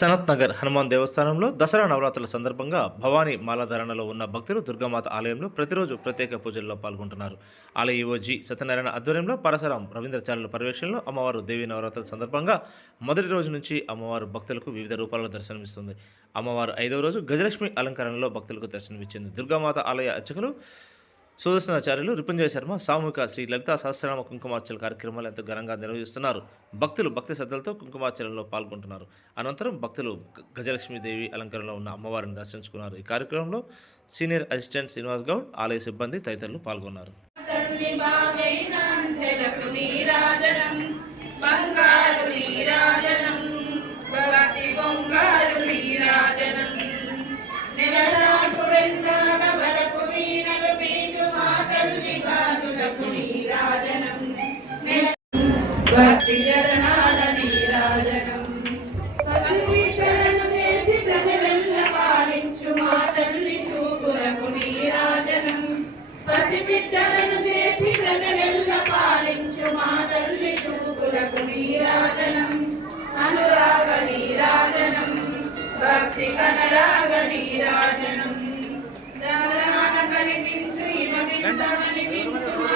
సనత్ నగర్ హనుమాన్ దేవస్థానంలో దసరా నవరాత్రుల సందర్భంగా భవానీ మాలాధారణలో ఉన్న భక్తులు దుర్గామాత ఆలయంలో ప్రతిరోజు ప్రత్యేక పూజల్లో పాల్గొంటున్నారు. ఆలయ ఈవోజీ సత్యనారాయణ ఆధ్వర్యంలో పరశురాం రవీంద్రచార్యుల పర్యవేక్షణలో అమ్మవారు దేవి నవరాత్రుల సందర్భంగా మొదటి రోజు నుంచి అమ్మవారు భక్తులకు వివిధ రూపాల్లో దర్శనమిస్తుంది. అమ్మవారు ఐదవ రోజు గజలక్ష్మి అలంకరణలో భక్తులకు దర్శనమిచ్చింది. దుర్గామాత ఆలయ అర్చకులు సుదర్శనాచార్యులు రిపుంజయ శర్మ సామూహిక శ్రీ లలితా సహస్రనామ కుంకుమార్చన కార్యక్రమాలు ఎంతో ఘనంగా నిర్వహిస్తున్నారు. భక్తులు భక్తి శ్రద్ధలతో కుంకుమార్చనలో పాల్గొంటున్నారు. అనంతరం భక్తులు గజలక్ష్మీదేవి అలంకరణలో ఉన్న అమ్మవారిని దర్శించుకున్నారు. ఈ కార్యక్రమంలో సీనియర్ అసిస్టెంట్ శ్రీనివాస్ గౌడ్ ఆలయ సిబ్బంది తదితరులు పాల్గొన్నారు. పసిబిడ్డలను చేసి ప్రజలెల్ల పాలించు మా తల్లి చూపులకు నీరాజనం అనురాగ నీరాజనం భక్తి కనరాగ నీరాజనం దారాన కనిపించు ఇమ వింత కనిపించు